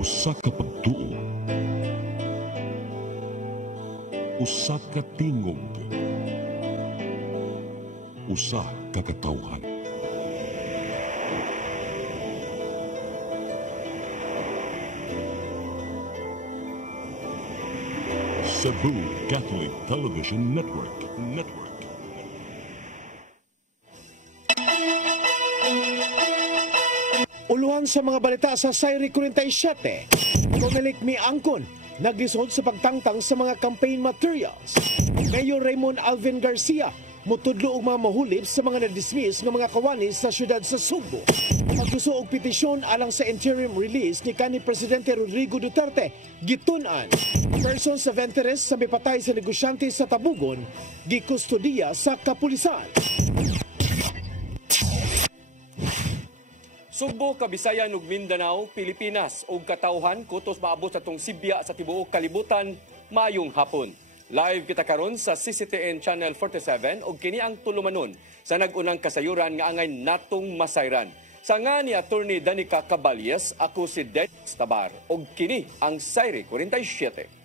Usa ka pagtuo, usa ka tingog, usa ka katawhan. Cebu Catholic Television Network. Uluhan sa mga balita sa Sayri 47, Comelec Miangkon, naglisod sa pagtangtang sa mga campaign materials. Mayor Raymond Alvin Garcia, mutudlo og mga mahulib sa mga na-dismiss ng mga kawani sa syudad sa Subo. Pagguso og petisyon alang sa interim release ni kanhi Presidente Rodrigo Duterte, gitun-an. Persons of interest sa mipatay sa negosyante sa Tabugon, gikustudiya sa kapulisan. Subo, Kabisayan ug Mindanao, Pilipinas ug katawhan kutos maabot sa tong Sibya sa tibuok kalibutan mayong hapon. Live kita karon sa CCTN Channel 47 ug kini ang tulumanon sa nag-unang kasayuran nga angay natong masayran. Sa nga ni Attorney Danica Caballes, ako si Dex Tabar ug kini ang Sayri 47.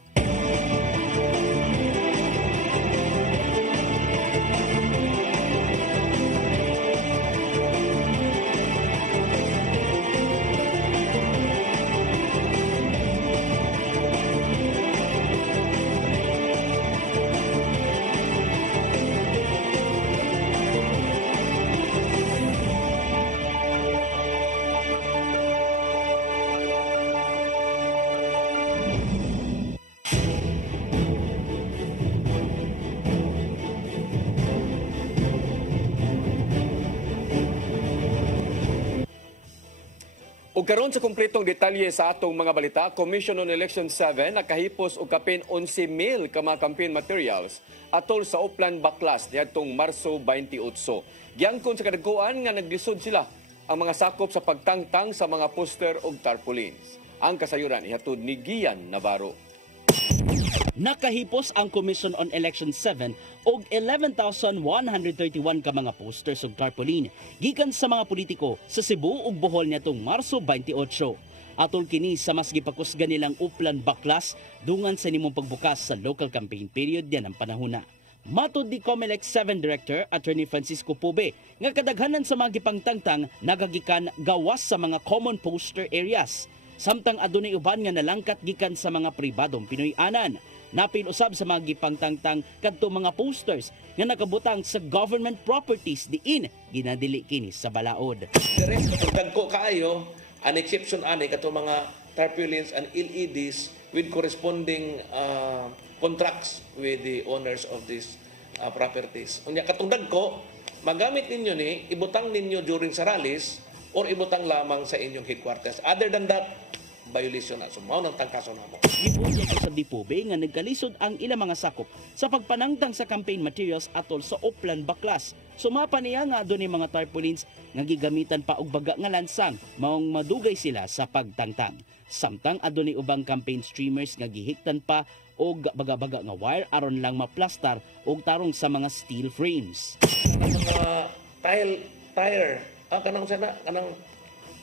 Ug karon sa kumpletong detalye sa atong mga balita, Commission on Election 7 nakahipos og kapin 11,000 ka mga campaign materials atol sa Uplan Baklas niadtong Marso 28. Giangkon sa kadagkuan nga naglisod sila ang mga sakop sa pagtangtang sa mga poster ug tarpaulins. Ang kasayuran ihatod ni Gian Navarro. Nakahipos ang Commission on Election 7 og 11,131 ka mga posters ug tarpaulin gikan sa mga politiko sa Cebu ug Bohol niadtong Marso 28. Atol kini sa mas gipakusgan nilang Uplan Baklas dungan sa nimong pagbukas sa local campaign period yan ang panahona. Matud di Comelec 7 Director Attorney Francisco Pobe nga kadaghanan sa mga gipangtangtang nagagikan gawas sa mga common poster areas. Samtang adunay uban nga nalangkat gikan sa mga pribadong Pinoy-anan. Napil usab sa mga gipangtangtang kadto mga posters nga nakabutang sa government properties diin ginadili kini sa balaod. Dire dagko kaayo an exception ani kadto mga tarpaulins and LEDs with corresponding contracts with the owners of these properties. Unya katong dagko magamit ninyo ni ibutang ninyo during sa rallies or ibutang lamang sa inyong headquarters. Other than that, violation na. Sumaw ng tangkaso na mo. Gibunya ko sa Dipobe nga nagkalisod ang ilang mga sakop sa pagpanangtang sa campaign materials atol sa Uplan Baklas. Sumapa niya nga doon mga tarpaulins nga gigamitan pa og baga nga lansang maong madugay sila sa pagtangtang. Samtang adunay ubang campaign streamers nga gihiktan pa og baga-baga nga wire aron lang maplastar og tarong sa mga steel frames. Mga tire kanang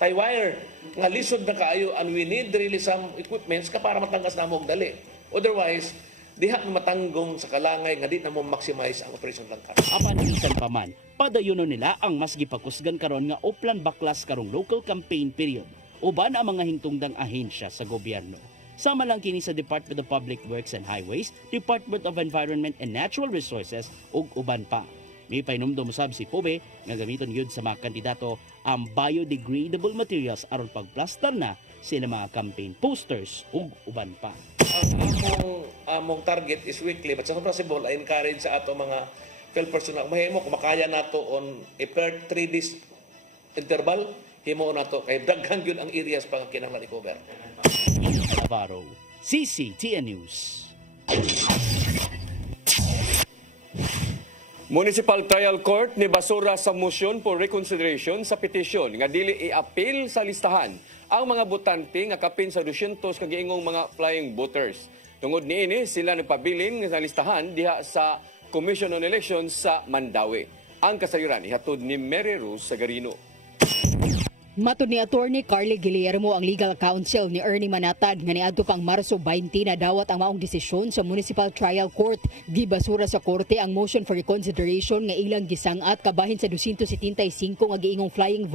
tie wire nga lisod na kaayo and we need really some equipments ka para matanggas na mo og dali. Otherwise, diha na matanggong sa kalangay nga di na mo maximize ang operation lang ka. Apan bisan pa man, padayonon nila ang mas gipakusgan karon nga Uplan Baklas karong local campaign period. Uban ang mga hingtungdang ahensya sa gobyerno. Sama lang kini sa Department of Public Works and Highways, Department of Environment and Natural Resources ug uban pa. May painumdum usab si Pobe nga gamiton yun sa mga kandidato ang biodegradable materials aron pagplastar na sila mga campaign posters ug uban pa. Among target is weekly but sa possible I encourage sa ato mga field personnel mahimo kung makaya nato on a per 3 days interval himo nato kay daghan gyud ang areas pa kinahanglan i-cover. Navarro, CCTN News. Municipal Trial Court ni basura sa motion for reconsideration sa petisyon nga dili i-appeal sa listahan ang mga botante nga kapin sa 200 ka giingong mga flying voters. Tungod niini sila nagpabilin sa listahan diha sa Commission on Elections sa Mandawi. Ang kasayuran ihatod ni Mary Rose Sagarino. Matud ni Attorney Carly Guillermo ang legal counsel ni Ernie Manatad nga niadto pang Marso 20 na dawat ang maong desisyon sa Municipal Trial Court. Gibasura sa korte ang motion for reconsideration nga ilang gisangat kabahin sa 275 nga giingong flying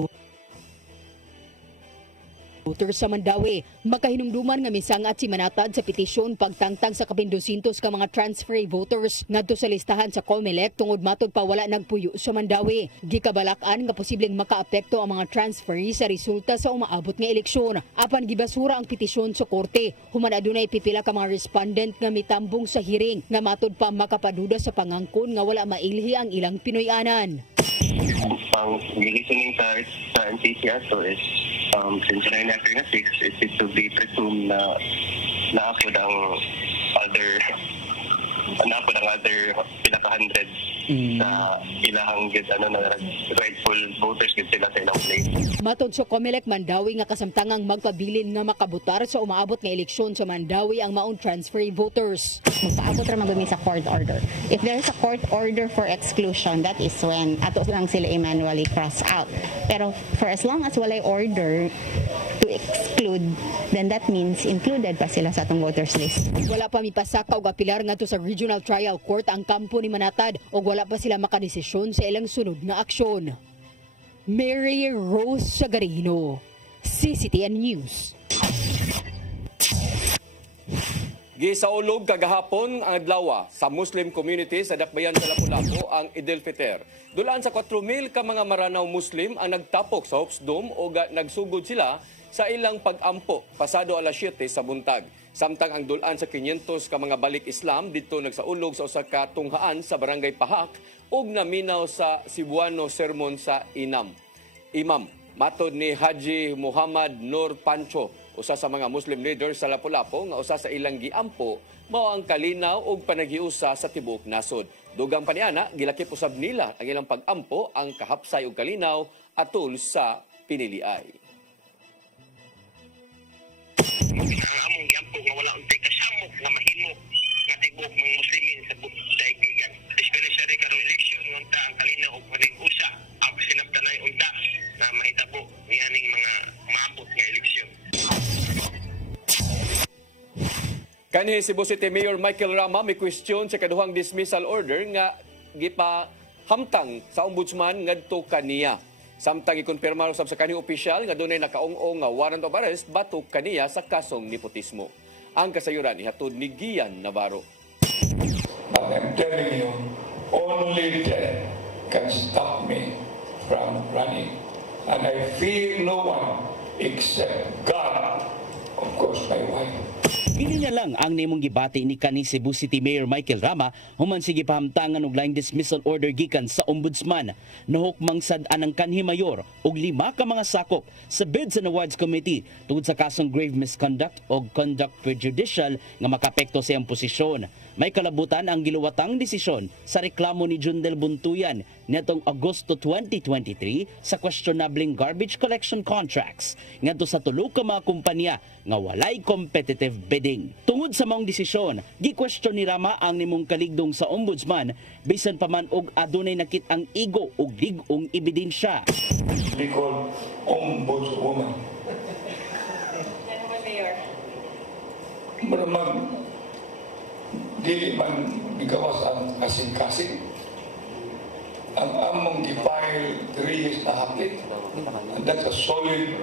voters sa Mandawi. Makahinumduman nga misangat si Manatad sa petisyon pagtangtang sa kapin 200 ka mga transfer voters ngadto sa listahan sa COMELEC tungod matud pa wala nagpuyo sa Mandawi. Gikabalakan nga posibleng makaapekto ang mga transferees sa resulta sa umaabot nga eleksyon. Apan gibasura ang petisyon sa korte. Human adunay pipila ka mga respondent nga mitambong sa hearing nga matud pa makapaduda sa pangangkon nga wala mailhi ang ilang Pinoy-anan. Ang reasoning sa NCC ato is since 9 after na 6, it is to be presumed na naapod ang other pinaka-hundred sa ilahang rightful voters gid sila sa ilang place. Matod sa COMELEC Mandawi nga kasamtangang magpabilin nga makabutar sa umaabot nga eleksyon sa Mandawi ang maong transfer voters. Magpaabot ra magumi sa court order. If there is a court order for exclusion, that is when ato lang sila manually cross out. Pero for as long as walay order to exclude, then that means included pa sila sa atong voters list. Wala pa mipasaka og apilar ngadto sa Regional Trial Court ang kampo ni Manatad og wala pa sila makadesisyon sa ilang sunod nga aksyon. Mary Rose Sagarino, CCTN News. Gisaulog kagahapon ang adlaw sa Muslim community sa Dakbayan sa Lapu-Lapu ang Eid al-Fitr. Dulaan sa 4,000 ka mga maranaw Muslim ang nagtapok sa Hopes Dome o nagsugod sila sa ilang pag-ampo pasado alas 7 sa buntag. Samtang ang dulaan sa 500 ka mga balik Islam dito nagsaulog sa usa ka tunghaan sa Barangay Pahak ug naminaw sa Cebuano sermon sa Imam. Matod ni Haji Muhammad Nur Pancho, usa sa mga Muslim leaders sa Lapu-Lapu nga usa sa ilang giampo mao ang kalinaw ug panaghiusa sa tibuok nasod. Dugang paniana gilakip usab nila ang ilang pag-ampo ang kahapsay ug kalinaw atol sa piniliay. Ang among giampo nga wala untay kasamok nga mahimo nga tibuok mga Muslimin sa daigigan. Especially karong eleksyon unta ang kalinaw ug panag-usa ang sinabtanay unta na mahitabo nianing mga maabot nga eleksyon. Kanhi Cebu City Mayor Michael Rama may question sa kaduhang dismissal order nga gipahamtang sa ombudsman ngadto kaniya. Samtang ikonfirma usab sa kanhi opisyal nga dunay nakaong-ong nga warrant of arrest batok kaniya sa kasong nepotismo. Ang kasayuran ihatod ni Gian Navarro. But I'm telling you, only death can stop me from running. And I fear no one except God, of course my wife. Kini na lang ang nimong gibati ni kani Cebu City Mayor Michael Rama human sige pahamtangan og laing dismissal order gikan sa ombudsman. Nahukmang sad-an ang kanhi mayor og 5 ka mga sakop sa Bids and Awards Committee tungod sa kasong grave misconduct o conduct prejudicial nga makapekto sa iyang posisyon. May kalabutan ang giluwatang desisyon sa reklamo ni Jundel Buntuyan nitong Agosto 2023 sa questionabling garbage collection contracts ngadto sa 3 ka mga kumpanya nga walay competitive bidding. Tungod sa maong desisyon, gi-question ni Rama ang nimong kaligdong sa ombudsman bisan pa man og adunay nakit-ang igo ug lig-ong ebidensya. Be called ombudswoman. Maramang dili man gigawas ang kasing-kasing. Ang among gi-file 3 years na hapit. And that's a solid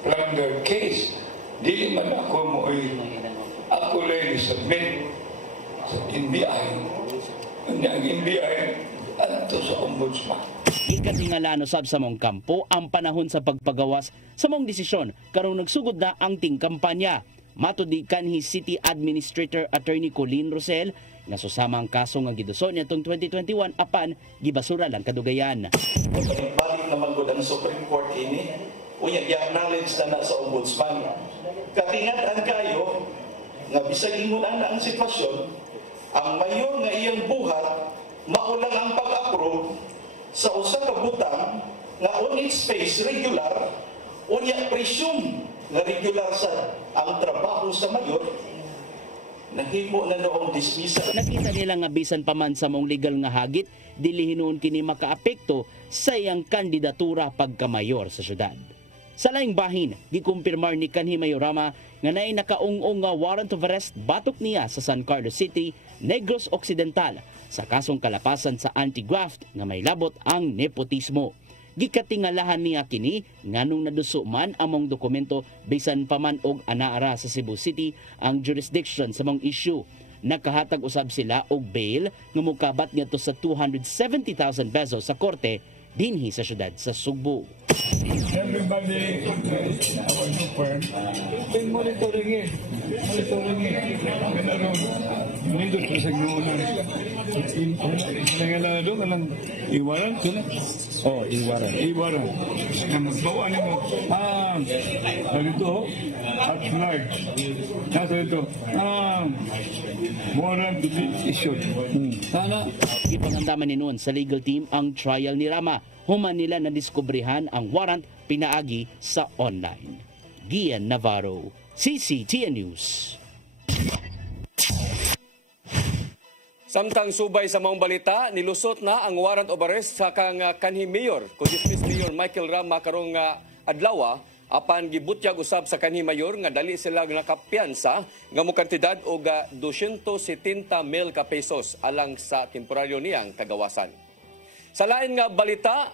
plunder case. Dili man ako ako lang submit sa NBI. Ang NBI ato sa ombudsman. Ikatingala sab sa mong kampo ang panahon sa pagpagawas sa mong desisyon karong nagsugod na ang ting kampanya. Matod ni kanhi City Administrator Attorney Colleen Rosel nga susama ang kaso nga giduson nitong 2021 apan gibasura lang kadugayan. Balik naman gud ang Supreme Court ini unya i-acknowledge na sa ombudsman. Katingatan kayo nga bisag ingon ana ang sitwasyon, ang mayor nga iyang buhat maulang ang pag-approve sa usa ka butang nga on its face regular unya presume nga regular sa ang trabaho sa mayor nahimo na noong dismissal. Nakita nila nga bisan pa man sa mong legal nga hagit, dili hinuon kini makaapekto sa iyang kandidatura pagkamayor sa syudad. Sa laing bahin, gikumpirmar ni kanhi Mayor Rama nga naay nakaung-ong nga warrant of arrest batok niya sa San Carlos City, Negros Occidental sa kasong kalapasan sa anti-graft nga may labot ang nepotismo. Gikatingalahan niya kini nganong naduso man among dokumento bisan pa man og anaara sa Cebu City ang jurisdiction sa mong issue. Nakahatag usab sila og bail nga mokabat ngadto sa 270,000 pesos sa korte dinhi sa syudad sa Sugbo. Everybody, our new firm, then monitoring it. Meron, nindot ko sa gnuunan. Nangalan doon, alang iwaran sila. Oh, iwaran. Bawaan mo. Dito, at large. Nasa ito, warrant to be issued. Sana. Ipangandaman ni noon sa legal team ang trial ni Rama. Human nila na diskubrihan ang warrant pinaagi sa online. Gian Navarro, CCTN News. Samtang subay sa maong balita, nilusot na ang warrant of arrest sa kanhi Mayor, Dismiss Mayor Michael Rama karong adlaw apan gibutyag usab sa kanhi mayor nga dali sila nakapiyansa nga mo kantidad og 270,000 ka pesos alang sa temporaryo niyang kagawasan. Sa lain nga balita,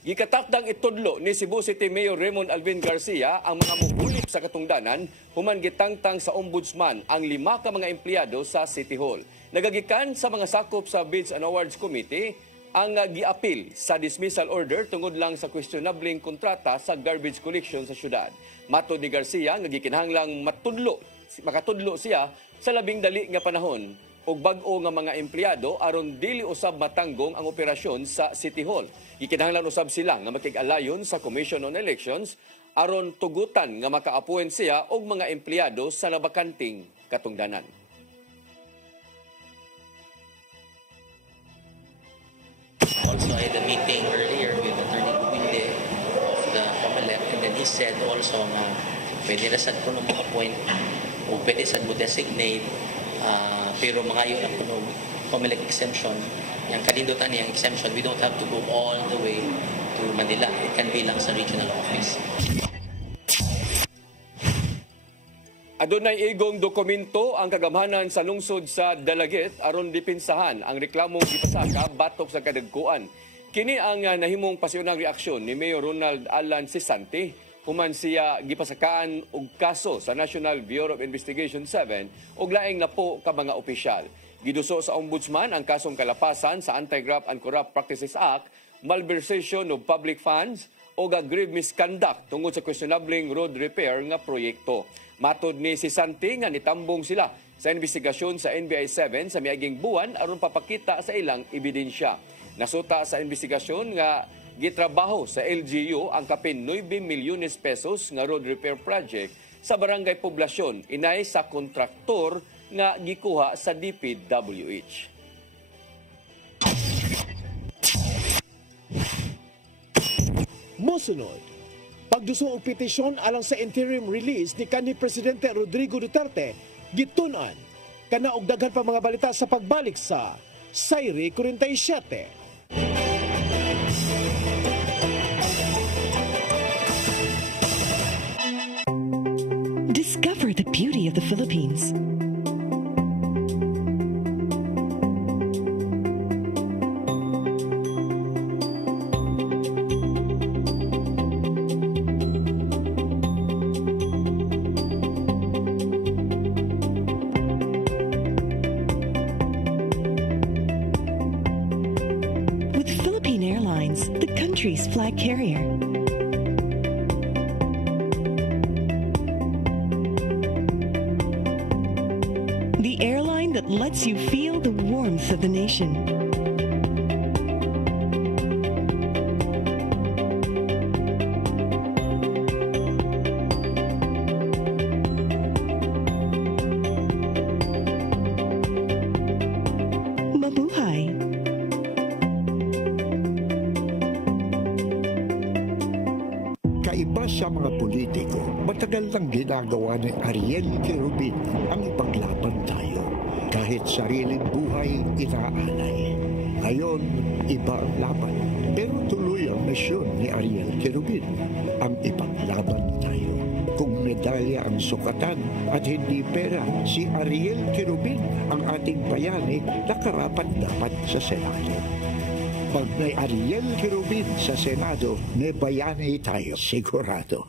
gikatakdang itudlo ni Cebu City Mayor Raymond Alvin Garcia ang mga mugulip sa katungdanan human gitangtang sa ombudsman ang 5 ka mga empleyado sa City Hall. Nagagikan sa mga sakop sa Bids and Awards Committee ang giapil sa dismissal order tungod lang sa questionabling kontrata sa garbage collection sa syudad. Matod ni Garcia nga gikinahanglang makatudlo siya sa labing dali nga panahon og bag-o nga mga empleyado aron dili usab matanggong ang operasyon sa City Hall. Gikinahanglan usab sila nga makig-alayon sa Commission on Elections aron tugutan nga maka-appoint siya og mga empleyado sa nabakanting katungdanan. Also, I had a meeting earlier with Attorney Gubinde of the COMELEC, and then he said also na pwede na sad ko mag-appoint o pwede sad mo designate pero mga yun ang kuno COMELEC exemption. Yung kanindutan niyang exemption, we don't have to go all the way to Manila. It can be lang sa regional office. Adunay igong dokumento ang kagamhanan sa lungsod sa Dalagit aron dipinsahan ang reklamong gipasaka batok sa kadagkuan. Kini ang nahimong pasyonang reaksyon ni Mayor Ronald Alan Sisante human siya gipasakaan og kaso sa National Bureau of Investigation 7 og laing napo ka mga opisyal. Giduso sa ombudsman ang kasong kalapasan sa Anti-Graft and Corrupt Practices Act, malversation of public funds o grave misconduct tungod sa questionabling road repair nga proyekto. Matod ni Sisante nga nitambong sila sa investigasyon sa NBI 7 sa miaging buwan aron papakita sa ilang ebidensya. Nasuta sa investigasyon nga gitrabaho sa LGU ang kapin 9 milyones pesos nga road repair project sa barangay Poblasyon inay sa kontraktor nga gikuha sa DPWH. Mosunod, pagduso og petisyon alang sa interim release ni kanhi Presidente Rodrigo Duterte, gitun-an kana og daghan pa mga balita sa pagbalik sa Sayri 47. Discover the beauty of the Philippines. With Philippine Airlines, the country's flag carrier. The airline that lets you feel the warmth of the nation. Mabuhay. Kaiba sa mga politiko, matagal nang ginagawa ni Ariel Querubin ang ipaglaban tayo. kahit sariling buhay inaalay. Ngayon, iba ang laban. Pero tuloy ang misyon ni Ariel Quirubin. Ang ipaglaban tayo. Kung medalya ang sukatan at hindi pera, si Ariel Quirubin ang ating bayani na karapat-dapat sa Senado. Pag may Ariel Quirubin sa Senado, may bayani tayo sigurado.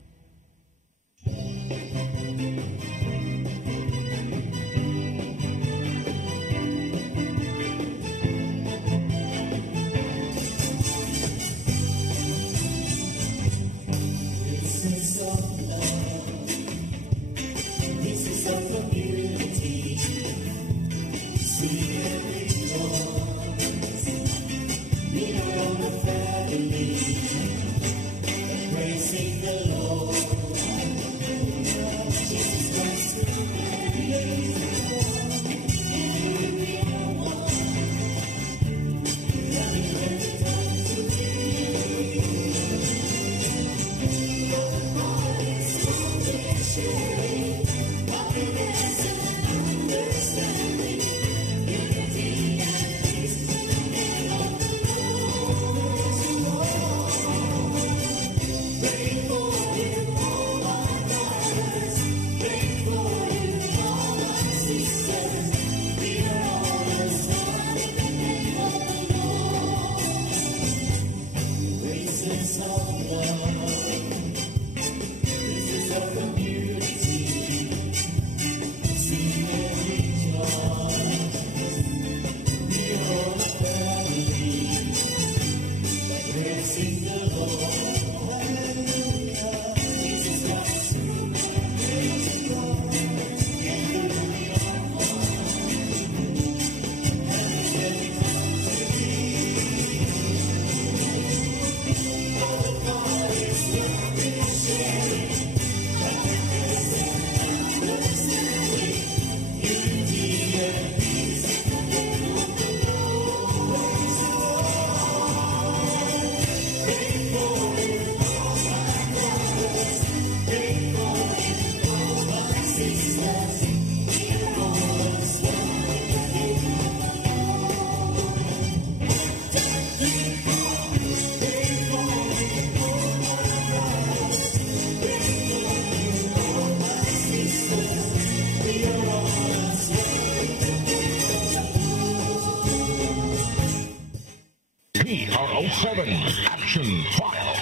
PRO7 Action File.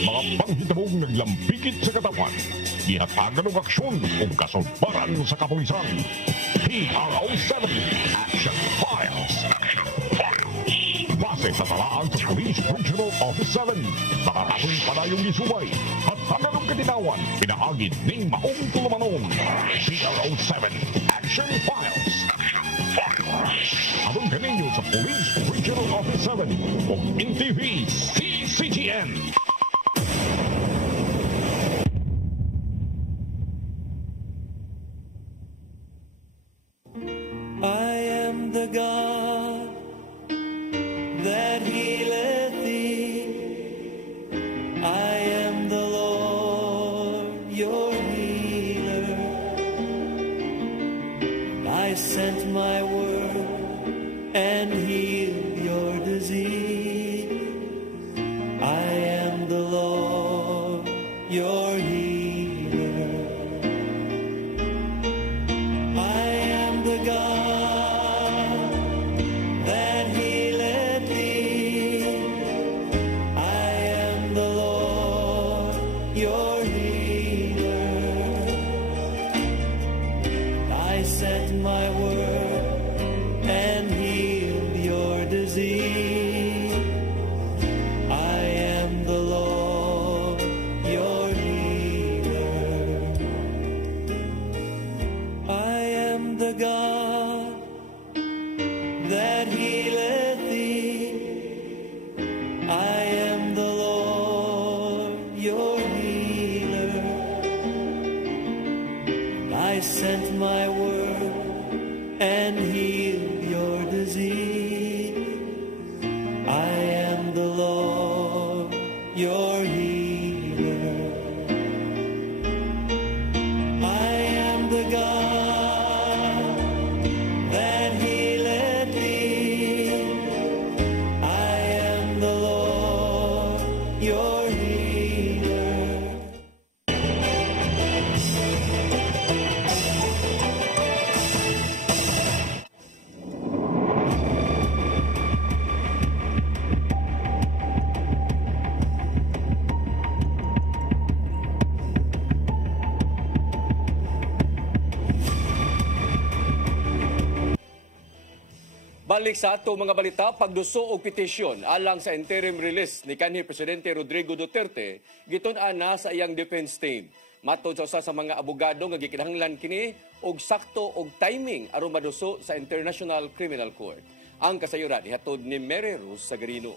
Mga panghitabong naglambikit sa katawan. Ihatagan ng aksyon o kasulbaran sa kapulisan. PRO7 Action Files. Base sa talaan sa Police Regional Office 7. Nakarating panayong gisubay at hanggang katinawan, pinaagid ng maong tulumanon. PRO7 Action Files. Abang kaninyo sa Police Regional Office 7 o NTV CCTN. I am the God that healeth thee. I am the Lord, your healer. I sent my word and healed your disease. I am the Lord, your healer. I am the God that healeth thee. I am the Lord, your healer. I sent my word and healed your disease. I am the Lord, your healer. I am the God that healeth thee. I am the Lord, your healer. I sent my word and healed your disease. I am the Lord, your healer. I am the God Balik sa ato mga balita, pagduso og petisyon alang sa interim release ni kanhi Presidente Rodrigo Duterte, gitun-an na sa iyang defense team. Matod sa usa sa mga abogado nga gikinahanglan kini og sakto og timing aron maduso sa International Criminal Court. Ang kasayuran ihatod ni Mary Rose Sagarino.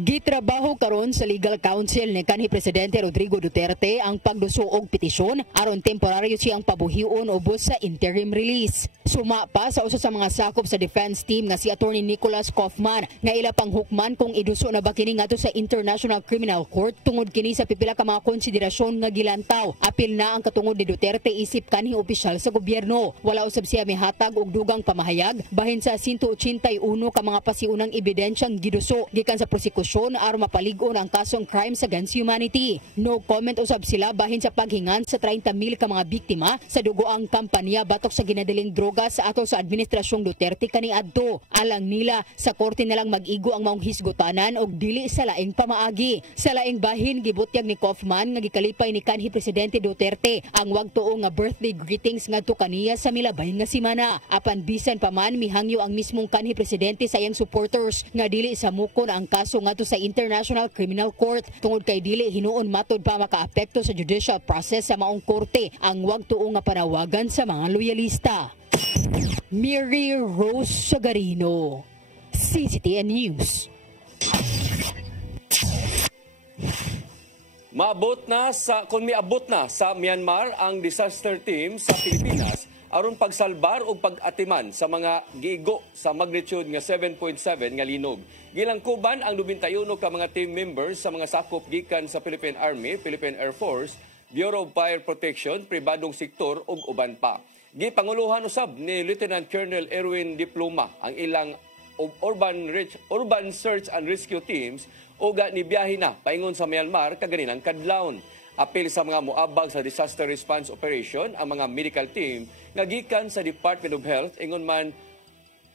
Gitrabaho karon sa Legal Counsel ni kanhi Presidente Rodrigo Duterte ang pagduso og petisyon aron temporaryo siyang pabuhion ubos sa interim release. Suma pa sa usa sa mga sakop sa defense team nga si Attorney Nicholas Kaufman nga ila pang hukman kung iduso na ba kini ngadto sa International Criminal Court tungod kini sa pipila ka mga konsiderasyon nga gilantaw. Apil na ang katungod ni Duterte isip kanhi opisyal sa gobyerno. Wala usab siya mihatag og dugang pamahayag bahin sa 181 ka mga pasiunang ebidensyang giduso gikan sa prosekusyon aron mapalig-on ang kasong crimes against humanity. No comment usab sila bahin sa paghingan sa 30,000 ka mga biktima sa dugoang kampanya batok sa ginadaling droga sa ato sa administrasyong Duterte kaniadto. Alang nila sa korte nalang mag-igo ang maong hisgutanan og dili sa laing pamaagi. Sa laing bahin gibutyag ni Kaufman nga gikalipay ni kanhi Presidente Duterte ang wagtuo nga birthday greetings ngadto kaniya sa milabay nga semana. Apan bisan pa man mihangyo ang mismong kanhi Presidente sa iyang supporters nga dili sa mukon ang kaso ngadto sa International Criminal Court tungod kay dili hinuon matod pa makaapekto sa judicial process sa maong korte ang wagtuo nga panawagan sa mga loyalista. Mary Rose Sagarino, CCTN News. Kung miabot na sa Myanmar ang disaster team sa Pilipinas aron pagsalbar o pag-atiman sa mga giigo sa magnitude nga 7.7 nga linog. Gilangkuban ang 91 ka mga team members sa mga sakop gikan sa Philippine Army, Philippine Air Force, Bureau of Fire Protection, pribadong sektor ug uban pa. Gipanguluhan usab ni Lieutenant Colonel Erwin Diploma ang ilang urban search and rescue teams o nibiyahe na paingon sa Myanmar kaganinang kadlawon. Apil sa mga moabag sa disaster response operation ang mga medical team nga gikan sa Department of Health ingon man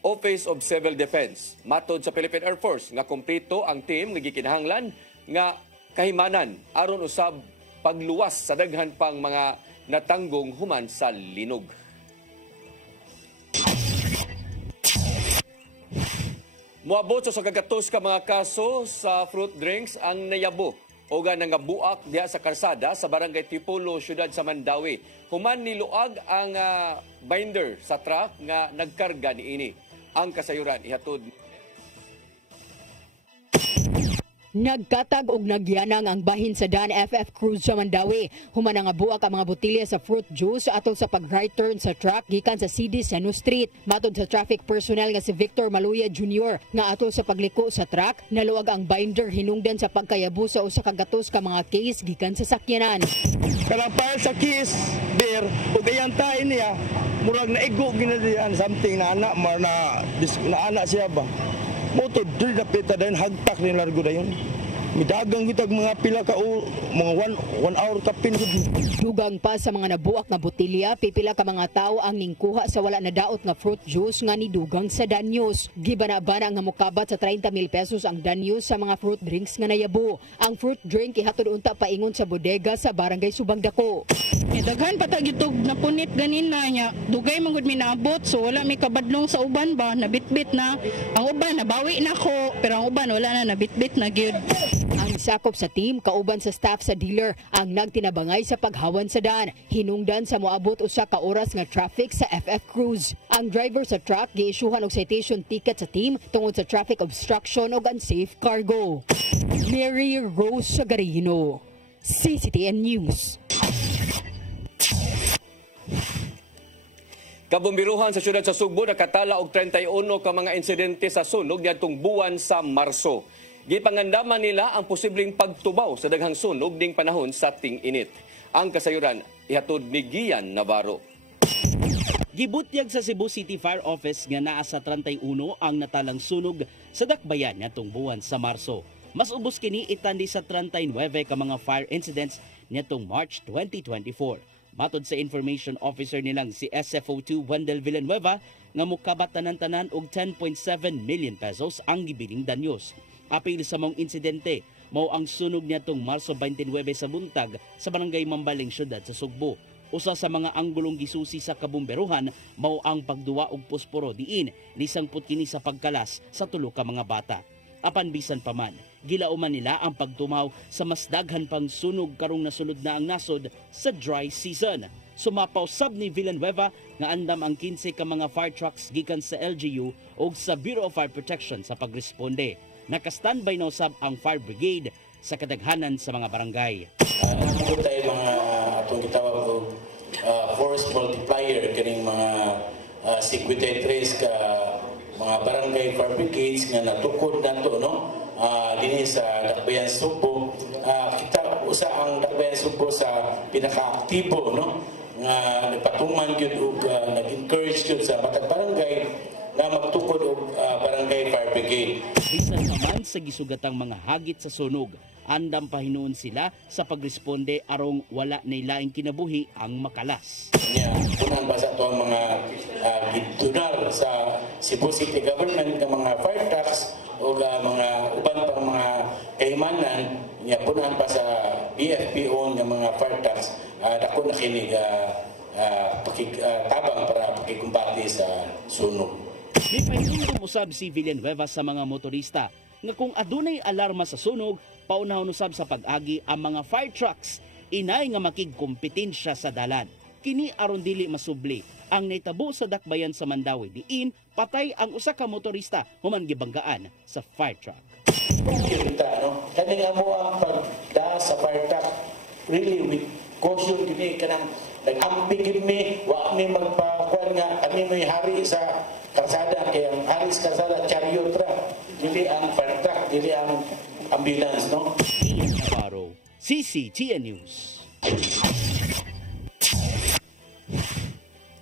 Office of Civil Defense. Matod sa Philippine Air Force nga kompleto ang team nga gikinahanglan nga kahimanan aron usab pagluwas sa daghan pang mga natanggong human sa linog. Moabot sa kagatos ka mga kaso sa fruit drinks ang nayabo o nangabuak diha sa karsada sa barangay Tipolo, siyudad sa Mandawi. Human niluag ang binder sa truck nga nagkarga niini. Ang kasayuran ihatod. Nagkatag og nagyanang ang bahin sa Dan FF Cruz sa Mandawi. Human nga buak ang mga botelya sa fruit juice atol sa pag-right turn sa truck gikan sa CD Seno Street. Matod sa traffic personnel nga si Victor Maluya Jr. nga atol sa pagliko sa truck, naluwag ang binder hinungdan sa pagkayabo sa usa ka gatos ka mga case gikan sa sakyanan. Kalapay sa case beer ug ayantahin niya murag naigo ginadian something na anak na anak siya ba. Moto dili na pita dayon hagtak ni largo dayon. Midagang gitag mga pila ka mga 1 hour kapin. Dugang pa sa mga nabuak nga botelya, pipila ka mga tao ang ningkuha sa wala na daot nga fruit juice nga nidugang sa danyos. Gibana-bana nga mokabat sa 30,000 pesos ang danyos sa mga fruit drinks nga nayabo. Ang fruit drink ihatod unta paingon sa bodega sa Barangay Subang Dako. Daghan patag itog napunit ganina nya. Dugay man gud mi naabot so wala mi kabadlong sa uban ba nabitbit na. Ang uban nabawi na ko pero ang uban wala na nabitbit na gyud. Ang sakop sa team kauban sa staff sa dealer ang nagtinabangay sa paghawan sa daan. Hinungdan sa moabot usa ka oras nga traffic sa FF Cruz. Ang driver sa truck giisyuhan og citation ticket sa team tungod sa traffic obstruction ug unsafe cargo. Mary Rose Sagarino, CCTN News. Kabumbiruhan sa siyudad sa Sugbo nakatala og 31 ka mga insidente sa sunog niadtong buwan sa Marso. Gipangandaman nila ang posibleng pagtubaw sa daghang sunog ding panahon sa ting-init. Ang kasayuran ihatod ni Gian Navarro. Gibutyag sa Cebu City Fire Office nga naa sa 31 ang natalang sunog sa dakbayan niadtong buwan sa Marso. Mas ubos kini itandi sa 39 ka mga fire incidents niadtong March 2024. Matod sa information officer nilang si SFO2 Wendell Villanueva nga mukabat tanan-tanan og 10.7 million pesos ang gibiling danyos. Apil sa mong insidente, mao ang sunog niadtong Marso 29 sa buntag sa barangay Mambaling, siyudad sa Sugbo. Usa sa mga anggulong gisusi sa kabumberuhan mao ang pagduwa og posporo diin nisangput kini sa pagkalas sa tulo ka mga bata. Apan bisan pa man, gilauman nila ang pagtumaw sa mas daghan pang sunog karong nasulod na ang nasod sa dry season. Sumapaw sab ni Villanueva nga andam ang 15 ka mga fire trucks gikan sa LGU o sa Bureau of Fire Protection sa pagresponde. Naka-standby na usab ang fire brigade sa kadaghanan sa mga barangay. Namo tayo mga atong gitawag og force multiplier kining mga 53 ka mga barangay fire brigades nga natukod nato no dinhi sa Dakbayan Subo. Kita usa ang Dakbayan Subo sa pinaka-aktibo no nga nagpatuman gyud og nag-encourage gyud sa matag barangay nga magtukod og barangay fire brigade. Bisan naman sa gisugatang mga hagit sa sunog, andam pahinuon sila sa pagresponde arong wala na ilaing kinabuhi ang makalas. Punan ba sa ito ang mga gitunar sa Cebu City Government ng mga fire trucks o mga uban pang mga kahimanan, punan pa sa BFPO ng mga fire trucks, dako na kinig tabang para pakikumbati sa sunog. Di pahinuon usab si Villanueva sa mga motorista nga kung adunay alarma sa sunog, paunahon usab sa pag-agi ang mga fire trucks, inay nga makigkompetensya sa dalan. Kini aron dili masubli ang naitabo sa Dakbayan sa Mandawi diin patay ang usa ka motorista human gibanggaan sa fire truck. Kita no, kani nga mo ang pagda sa fire truck really with caution kini kanang nag-ampi gid mi wa mi magpakuan nga kami may hari sa kalsada kay ang hari sa kalsada chariot ra dili ang fire truck dili ang ambulance no. Paro CCTN News.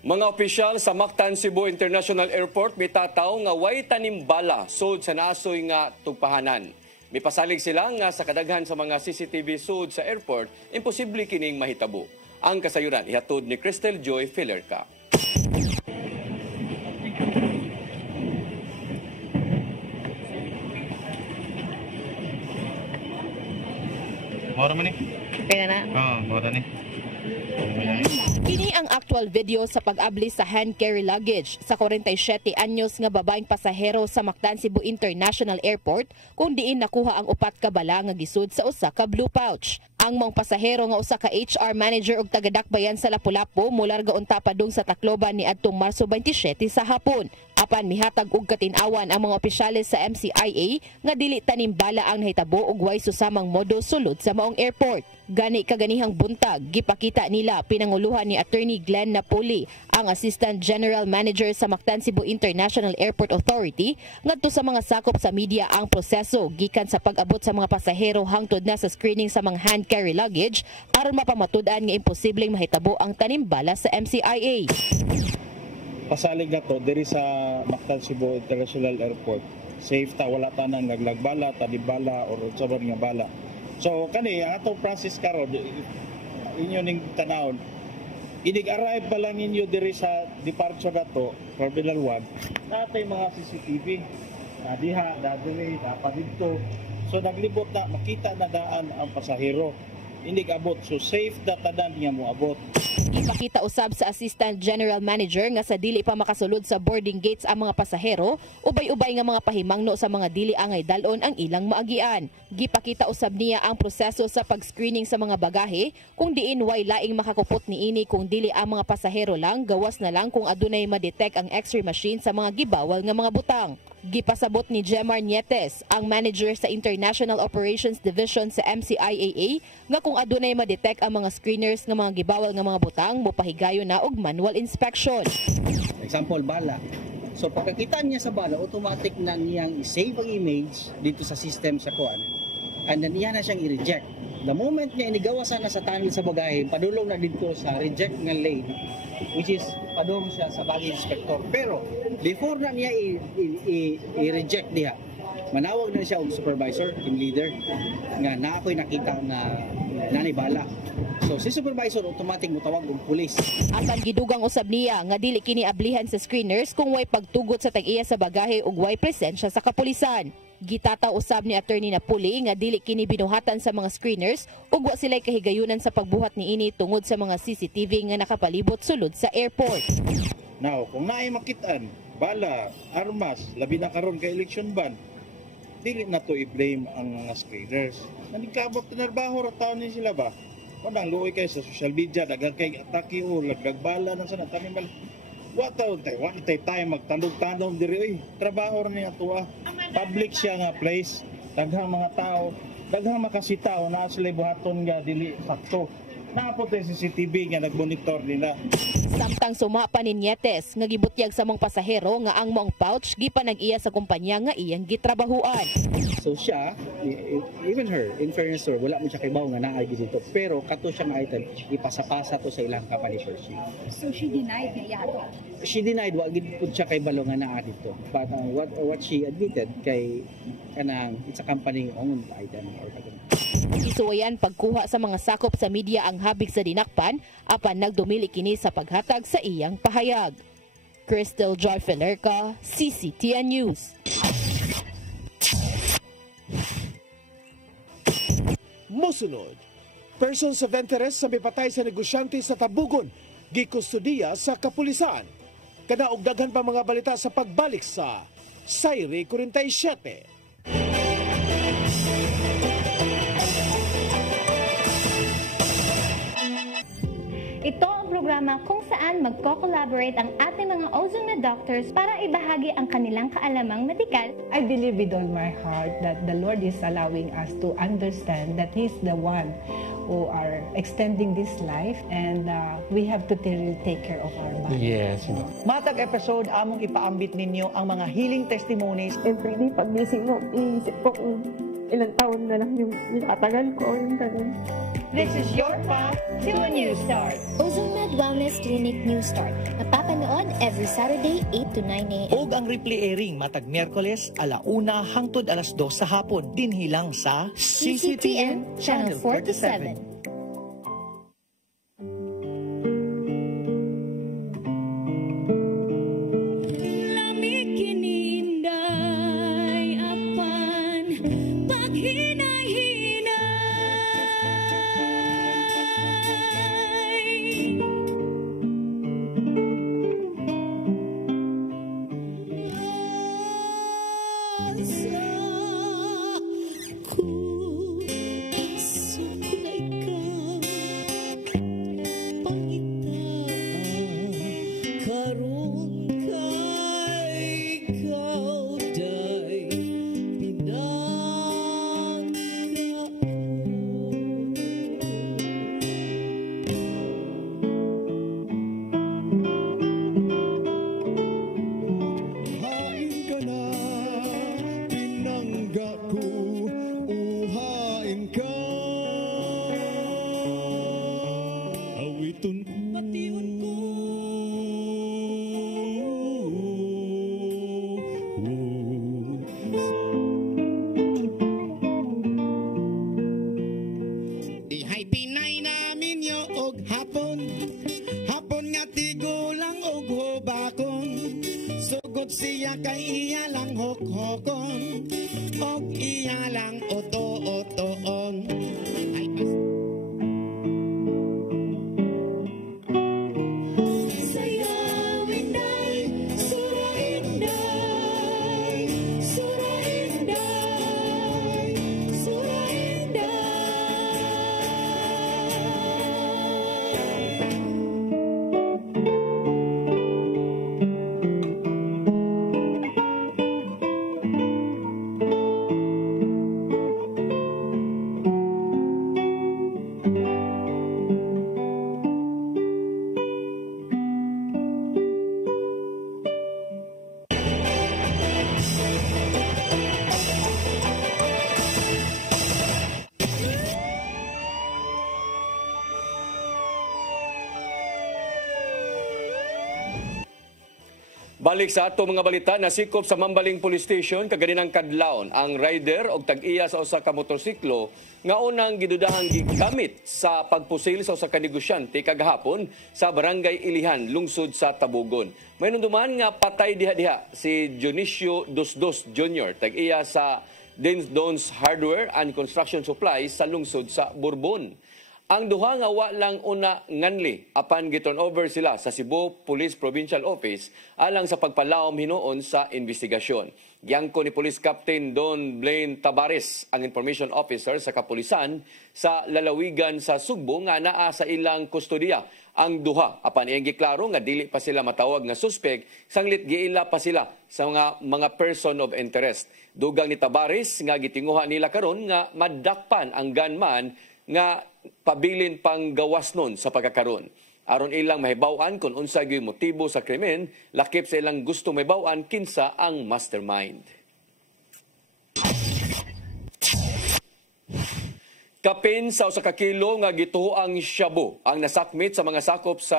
Mga opisyal sa Mactan Cebu International Airport mitataw nga way tanimbala sud sa nasoy nga tugpahanan. Mipasalig sila nga sa kadaghan sa mga CCTV sud sa airport, imposible kining mahitabo. Ang kasayuran ihatod ni Cristel Joy Filerca. Mora man ni? Kaya na? Mora ni. Kini ang actual video sa pag-abli sa hand carry luggage sa 47 anyos nga babaeng pasahero sa Mactan Cebu International Airport kung diin nakuha ang upat ka bala nga gisud sa usa ka blue pouch. Ang mga pasahero nga usa ka HR manager ug taga-Dakbayan sa Lapu-Lapu molarga unta padung sa Tacloban ni adtong Marso 27 sa hapon. Apan mihatag og katin-awan ang mga opisyales sa MCIA nga dili tanimbala ang nahitabo ug way susamang modo sulod sa maong airport. Gani kaganihang buntag gipakita nila pinanguluhan ni Attorney Glenn Napoli, ang Assistant General Manager sa Mactan Cebu International Airport Authority, ngadto sa mga sakop sa media ang proseso gikan sa pag-abot sa mga pasahero hangtod na sa screening sa mga hand carry luggage aron mapamatud-an nga imposibleng mahitabo ang tanimbala sa MCIA. Pasalig na to diri sa Mactan Cebu International Airport. Safe ta, wala ta nang naglagbala, tadibala or sabar nga bala. So kani atong Francis Caro inyo ning tanawon. Inig-arrive pa lang ninyo diri sa departure nato, Terminal 1. Natay mga CCTV. Diha, dadiri, dapat dito. So naglibot na, makita na daan ang pasahero. Inig-abot, so safe na tanan niya mo abot. Ipakita usab sa Assistant General Manager nga sa dili pa makasulod sa boarding gates ang mga pasahero, ubay-ubay nga mga pahimangno sa mga dili angay dalon ang ilang maagian. Gipakita usab niya ang proseso sa pag-screening sa mga bagahe kung diin way laing makakupot niini kung dili ang mga pasahero lang, gawas na lang kung adunay ma-detect ang X-ray machine sa mga gibawal nga mga butang. Gipasabot ni Jemar Nietes, ang manager sa International Operations Division sa MCIAA, nga kung adunay ma-detect ang mga screeners nga mga gibawal nga mga butang, mopahigayon na og manual inspection. Example, bala. So pagkakita niya sa bala, automatic na niyang i-save ang image dito sa system sa kuan. And then iya na siyang i-reject. The moment niya inigawasan na sa tunnel sa bagahe, padulong na dito sa reject nga lane, which is padulong siya sa baggage inspector. Pero before na niya i-reject diha, manawag na siya og supervisor, team leader, nga na ako'y nakita na nanibala. So si supervisor automatic mutawag og pulis. Apan gidugang usab niya nga dili kini ablihan sa screeners kung way pagtugot sa tag-iya sa bagahe ug way presensya sa kapulisan. Gitataw usab ni Attorney Napuli nga dili kini binuhatan sa mga screeners ug wa sila'y kahigayunan sa pagbuhat niini tungod sa mga CCTV nga nakapalibot sulod sa airport. Now, kung naay makitaan, bala, armas, labi na karon kay election ban, dili na to i-blame ang mga screeners. Nanigkabot na narbaho ra taon ni sila ba? Kanang luoy kay sa social media, dagang kay atake o lagdagbala ng sana tanim bal. Wa tay time magtandog-tandog diri oy. Trabaho ra ni ato. Public siya nga place, daghang mga tao, daghang makasitaw na sila buhaton nga dili sakto. Naapot sa CCTV nga nagmonitor nila. Samtang suma pa ni Nietes nga gibutyag sa mong pasahero nga ang mong pouch gipanag-iya sa kumpanya nga iyang gitrabahuan. So siya, even her, in fairness to her, wala mo siya kaybaw nga naay dito. Pero kato siyang item, ipasa-pasa to sa ilang company share. So she denied na yato? She denied, wag gid siya kaybalo nga naa dito. But what she admitted kay kanang it's a company owned item or kanang. Isuwayan pagkuha sa mga sakop sa media ang habig sa dinakpan apan nagdumili kini sa paghatag sa iyang pahayag. Crystal Joy Felerca, CCTN News. Mosunod, persons of interest sa mipatay sa negosyante sa Tabugon, gikustudiya sa kapulisan. Kanaog daghan pa mga balita sa pagbalik sa Sayri 47. Ito ang programa kung saan magko-collaborate ang ating mga ozone na doctors para ibahagi ang kanilang kaalamang medikal. I believe with all my heart that the Lord is allowing us to understand that He's the one who are extending this life and we have to take care of our body. Yes. Matag episode, among ipaambit ninyo ang mga healing testimonies. Every day, pag gising mo, iisip ko kung ilang taon na lang yung katagal ko. Yung ganun. This is your path to a new start. OzoMed Wellness Clinic New Start. Napapanood every Saturday, 8 to 9 a.m. Og ang replay airing matag Miyerkules, 1:00 hangtod 2:00 sa hapon, dinhilang sa CCTN Channel 47. Balik sa ato mga balita, nasikop sa Mambaling Police Station kaganinang kadlawon ang rider og tag-iya sa usa ka motorsiklo nga unang gidudahang gigamit sa pagpusil sa usa ka negosyante kagahapon sa Barangay Ilihan, lungsod sa Tabugon. May nunduman nga patay diha-diha si Dionisio Dosdos Jr., tag-iya sa Dons Hardware and Construction Supplies sa lungsod sa Bourbon. Ang duha nga wa lang una nganli apan giturn over sila sa Cebu Police Provincial Office alang sa pagpalawom hinuon sa investigasyon. Giangko ni Police Captain Don Blaine Tabares, ang information officer sa kapulisan sa lalawigan sa Sugbo, nga naa sa ilang kustodiya ang duha. Apan iyang giklaro nga dili pa sila matawag nga suspect sanglit giila pa sila sa mga person of interest. Dugang ni Tabares nga gitinguha nila karon nga madakpan ang gunman nga pabilin pang gawas nun sa pagkakaroon. Aron ilang mahibaw-an kung unsa gyud motibo sa krimen, lakip sa ilang gusto mahibaw-an kinsa ang mastermind. Kapin sa usa ka kilo nga gituoang shabu ang nasakmit sa mga sakop sa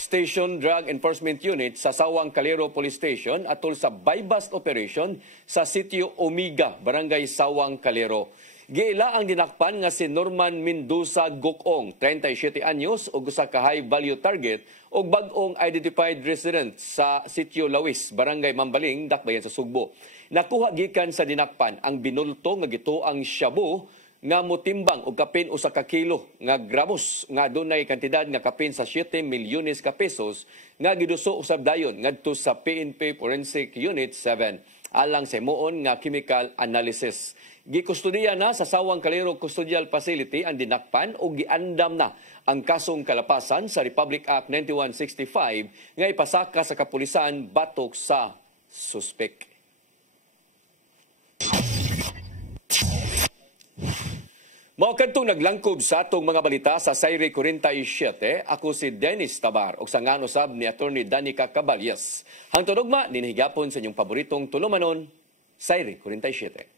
Station Drug Enforcement Unit sa Sawang Calero Police Station atol sa buy-bust operation sa Sitio Omega, Barangay Sawang Calero. Giila ang dinakpan nga si Norman Mendoza Gokong, 37 anyos, o usa ka high-value target o bag-ong identified resident sa Sitio Lawis, Barangay Mambaling, Dakbayan sa Sugbo. Nakuha gikan sa dinakpan ang binulto nga gituoang shabu nga motimbang og kapin usa ka kilo nga gramos nga dunay kantidad nga kapin sa 7 milyones ka pesos nga giduso usab dayon ngadto sa PNP Forensic Unit 7 alang sa himuon nga chemical analysis. Gikustudiya na sa Sawang Calero Custodial Facility ang dinakpan o giandam na ang kasong kalapasan sa Republic Act 9165 nga ipasaka sa kapulisan batok sa suspek. Mao kadtong naglangkob sa atong mga balita sa Sayre 47, ako si Dennis Tabar ug sangan usab ni Attorney Danica Caballes. Hangtod ugma ninihigapon sa inyong paboritong tulumanon, Sayre 47.